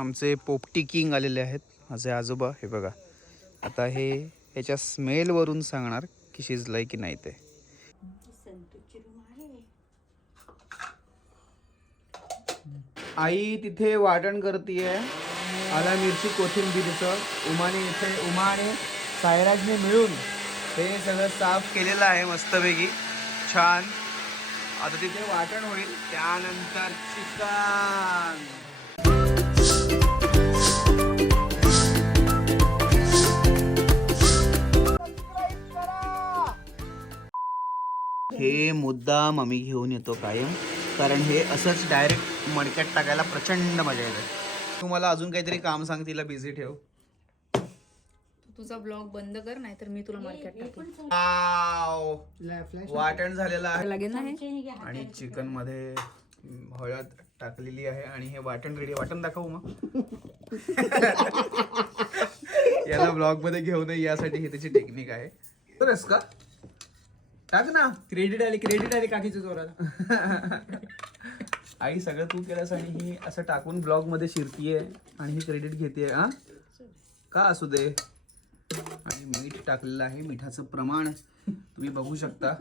आमचे पोपटी किंग आलेले आहेत माझे आजोबा हे बघा. आता हे याच्या स्मेलवरून सांगणार की शिजलंय की नाही ते. आई तिथे वाटण करते आला मिरची कोथिंबीरचं उमाने इथे उमाने सायराजने मिळून ते सगळं साफ केलेलं आहे मस्तपैकी. छान. आता तिथे वाटण होईल. त्यानंतर चिकन. हे मुद्दाम आम्ही घेऊन येतो कायम. कारण हे असंच डायरेक्ट मडक्यात टाकायला प्रचंड मजा येते. तुम्हाला अजून काहीतरी काम सांग तिला बिझी ठेव. तू तुझा ब्लॉग बंद कर नाही तर मी तुला मार्केट टाकेन वाव. वाटण झालेलं आहे. लागेल ना हे? आणि चिकनमध्ये हळद टाकलेली आहे आणि हे वाटण रेडी वाटण दाखवू मग. याला ब्लॉगमध्ये घेऊ नये यासाठी ही त्याची टेक्निक आहे. बरंच का? टाक ना. क्रेडिट आली क्रेडिट आली काकीच्या जोरात आई सगळं तू केलंस आणि ही असं टाकून ब्लॉगमध्ये शिरतीये आणि ही क्रेडिट घेते हा? का असू दे? आणि मीठ टाकलेलं आहे मिठाचं प्रमाण तुम्ही बघू शकता.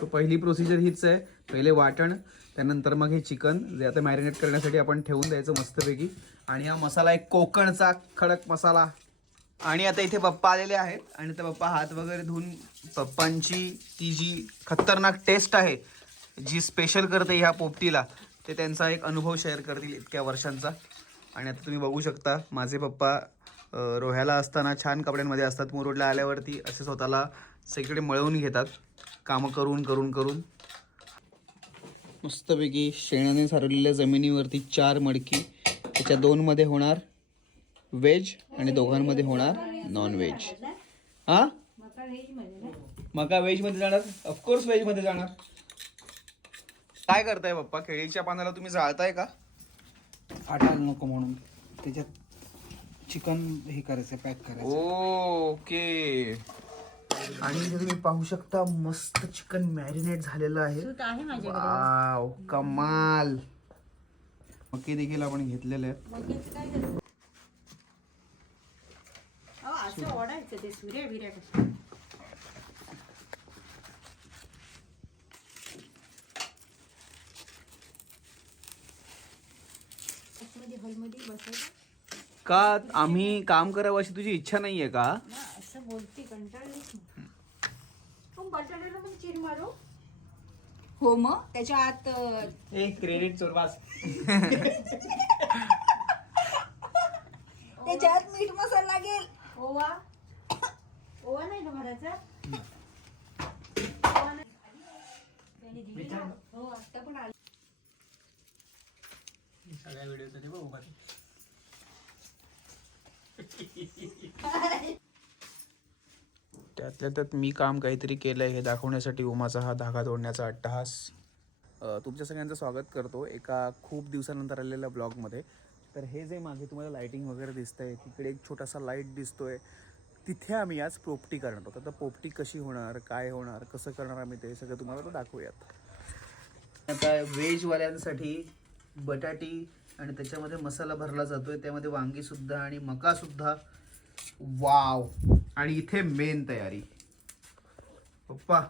तो पहिली प्रोसिजर हीच आहे. पहिले वाटण त्यानंतर मग हे चिकन जे आता मॅरिनेट करण्यासाठी आपण ठेवून द्यायचं मस्तपैकी. आणि हा मसाला एक कोकणचा खडक मसाला. आणि आता इथे पप्पा आलेले आहेत. आणि आता पप्पा हात वगैरे धुवून पप्पांची ती जी खतरनाक टेस्ट आहे जी स्पेशल करते ह्या पोपटीला ते त्यांचा एक अनुभव शेअर करतील इतक्या वर्षांचा. आणि आता तुम्ही बघू शकता माझे पप्पा रोह्याला असताना छान कपड्यांमध्ये असतात. मुरुडला आल्यावरती असे स्वतःला सगळीकडे मळवून घेतात. कामं करून करून करून. मस्तपैकी शेणाने सारवलेल्या जमिनीवरती चार मडकी त्याच्या दोनमध्ये होणार. व्हेज आणि दोघांमध्ये होणार नॉन व्हेज हा? मका व्हेजमध्ये जाणार? ऑफकोर्स व्हेजमध्ये जाणार. काय करताय पप्पा? केळीच्या पानाला तुम्ही जाळताय का? फाटायला नको म्हणून. त्याच्यात चिकन हे करायचं पॅक करायचं ओके. आणि इथे तुम्ही पाहू शकता मस्त चिकन मॅरिनेट झालेलं आहे. वाव कमाल. मके देखील आपण घेतलेले आहेत. असं ओढायचं ते सूर्य बिर्या कसं? हॉलमध्ये बसायचं का आम्ही काम करावं अशी तुझी इच्छा नाहीये का? ना असं बोलते कंटाळलीच मग बटाट्याला पण चिर मारू. हो मग? त्याच्या आत अं, एक क्रेडिट चोरवास त्याच्या आत मीठ मसाला लागेल. ओवा. ओवा नाही ना भरायचा? ओवा नाही. त्याने दिली ना. हो आता पण आली. सगळ्या व्हिडिओ बघू बघ त्यातल्या त्यात मी काम काहीतरी केलंय हे दाखवण्यासाठी उमाचा हा धागा तोडण्याचा अट्टहास. अ, तुमच्या सगळ्यांचं स्वागत करतो एका खूप दिवसानंतर आलेल्या ब्लॉगमध्ये. तर हे जे मागे तुम्हाला लाईटिंग वगैरे दिसतंय तिकडे एक छोटासा लाइट दिसतोय तिथे आम्ही आज पोपटी करणार आहोत. आता पोपटी कशी होणार काय होणार कसं करणार आम्ही ते सगळं तुम्हाला दाखवूयात. आता व्हेजवाल्यांसाठी बटाटी आणि त्याच्यामध्ये मसाला भरला जातोय. त्यामध्ये वांगी सुद्धा आणि मका सुद्धा. वाव! आणि इथे मेन तयारी. पप्पा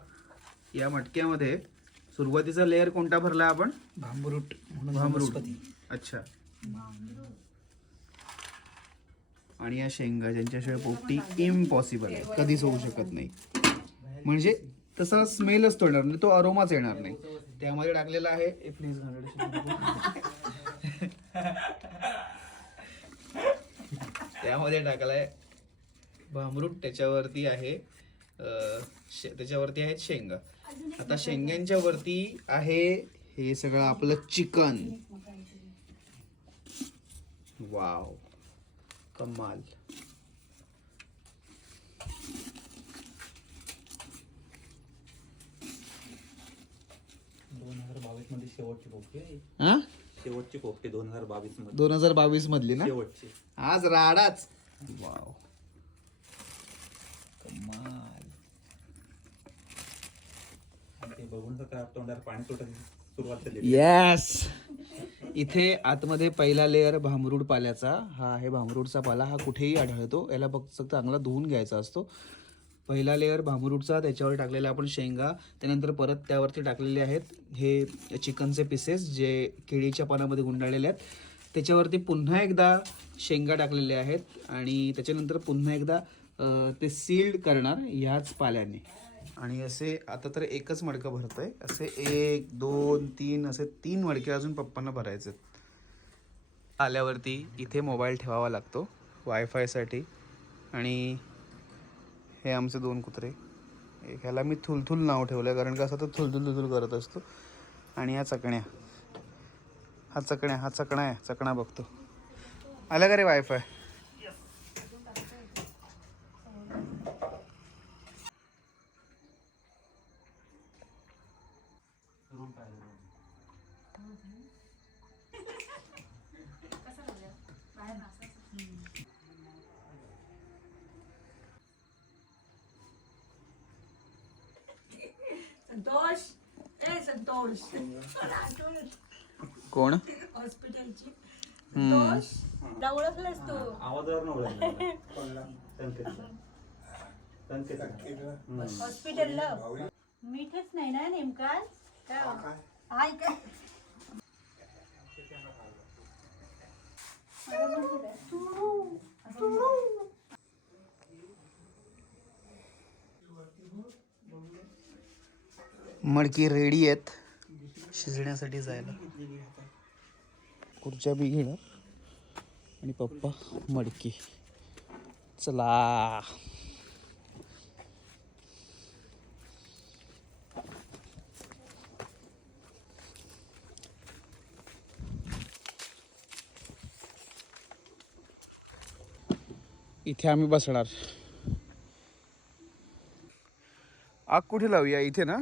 या मटक्यामध्ये सुरुवातीचा लेअर कोणता भरला आपण? भांबरूट म्हणून भामरूट वनस्पती. अच्छा. आणि या शेंगा ज्यांच्याशिवाय पोपटी इम्पॉसिबल आहे. कधीच होऊ शकत नाही. म्हणजे तसा स्मेलच तो येणार नाही तो अरोमाच येणार नाही. त्यामध्ये टाकलेला आहे प्लीज त्यामध्ये टाकलाय भामरूट त्याच्यावरती आहे त्याच्यावरती आहेत शेंगा. आता शेंग्यांच्या वरती आहे हे सगळं आपलं चिकन. वाव कमाल. दोन हजार बावीसमध्ये शेवटची पोपटी आहे. हा? शेवटची पोपटी दोन हजार बावीसमध्ये दोन हजार बावीस मधली ना? शेवटची. आज राडाच. वाव. कमाल. आणि ते बघून तर तोंडावर पाणी सुटत सुरुवात झाली येस इथे आतमध्ये पहिला लेअर भांबरूड पाल्याचा हा आहे भांबरूडचा पाला हा कुठेही आढळतो. याला फक्त चांगला धुवून घ्यायचा असतो. पहिला लेअर भांबरूडचा त्याच्यावर टाकलेला आपण शेंगा त्यानंतर परत त्यावरती टाकलेले आहेत हे चिकनचे पीसेस जे केळीच्या पानामध्ये गुंडाळलेले आहेत. त्याच्यावरती पुन्हा एकदा शेंगा टाकलेले आहेत आणि त्याच्यानंतर पुन्हा एकदा ते सील्ड करणार ह्याच पाल्याने. आणि असे आता तर एकच मडकं भरतंय. असे एक दोन तीन असे तीन मडके अजून पप्पांना भरायचे आल्यावरती इथे मोबाईल ठेवावा लागतो वायफायसाठी आणि हे आमचे दोन कुत्रे. एक ह्याला मी थुलथुल नाव ठेवलं आहे कारण का असं तर थुलथुल थुलथुल करत असतो. आणि ह्या चकण्या. हा चकण्या हा चकणा आहे चकणा बघतो. आला का रे वायफाय संतोष ए संतोष कोण? हॉस्पिटलची. हम्म. संतोष ला ओळखलंस तू? आवाजावर. हॉस्पिटलला. मीठच नाही ना नेमका हाय काय? मडकी रेडी आहेत शिजण्यासाठी जायला. खुर्च्या बी घेणार आणि पप्पा मडकी. चला. इथे आम्ही बसणार. आग कुठे लावूया? इथे ना?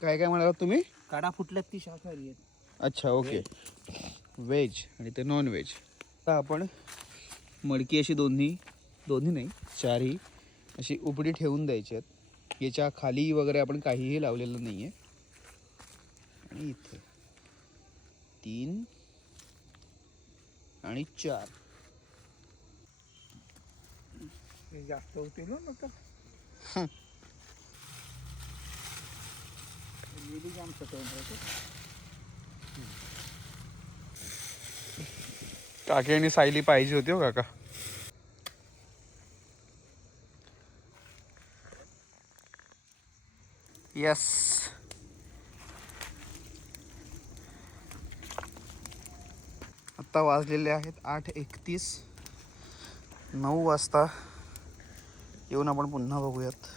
काय काय म्हणालात तुम्ही? काडा फुटल्यात ती शाकाहारी आहेत. अच्छा ओके. व्हेज आणि ते नॉन व्हेज आता आपण मडकी अशी दोन्ही दोन्ही नाही चारही अशी उपडी ठेवून द्यायची आहेत. याच्या खाली वगैरे आपण काहीही लावलेलं नाही आहे आणि इथे तीन आणि चार. हे जास्त होते ना नका गेली जाम सटवून काकी आणि सायली पाहिजे होती हो काका. यस आत्ता वाजलेले आहेत आठ एकतीस. नऊ वाजता. येऊन आपण पुन्हा बघूयात.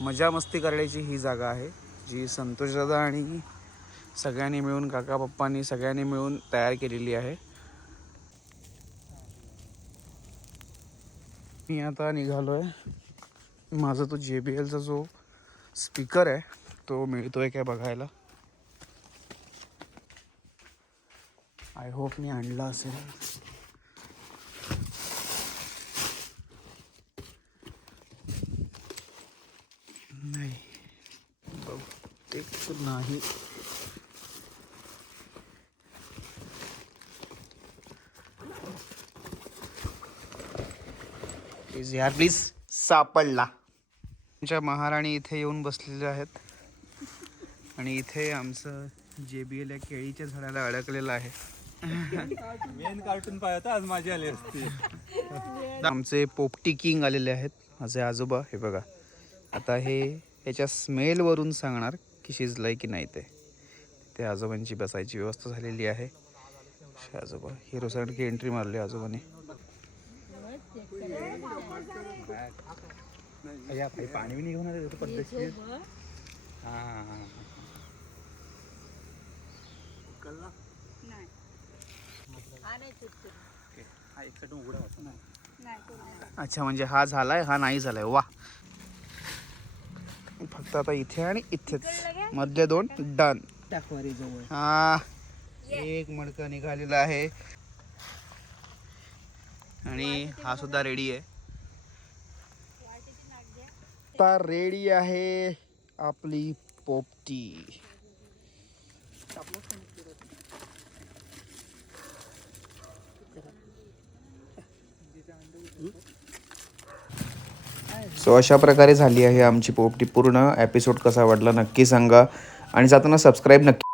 मजा मस्ती करण्याची ही जागा आहे. जी संतोषदादा आणि सगळ्यांनी मिळून काका पप्पांनी सगळ्यांनी मिळून तयार केलेली आहे. मी आता निघालो आहे माझा तो जे बी एलचा जो स्पीकर आहे तो मिळतोय काय बघायला. आय होप मी आणला असेल नाही बहुतेक नाही. प्लीज यार प्लीज सापडला. आमच्या महाराणी इथे येऊन बसलेल्या आहेत. आणि इथे आमचं जे बी एल या केळीच्या झाडाला अडकलेलं आहे. मेन कार्टून पाहता आज माझी आली असती. आमचे पोपटी किंग आलेले आहेत. माझे आजोबा हे बघा. आता हे याच्या स्मेलवरून सांगणार. की शिजलंय की नाही ते. ते आजोबांची बसायची व्यवस्था झालेली आहे. आजोबा. हिरोसाठी एंट्री मारली आजोबाने. पाणी बी निघून आलं त्याचं पद्धतशीर हा हा हा हा. अच्छा म्हणजे हा झालाय हा नाही झालाय. वा. फक्त आता इथे आणि इथेच. मधले दोन डन. टाकवारी जवळ. हा एक मडकं निघालेला आहे. आणि हा सुद्धा रेडी आहे. आता रेडी आहे आपली पोपटी. सो अशा प्रकारे झाली आहे आमची पोपटी. पूर्ण एपिसोड कसा वाटला नक्की सांगा. आणि जाताना सबस्क्राईब नक्की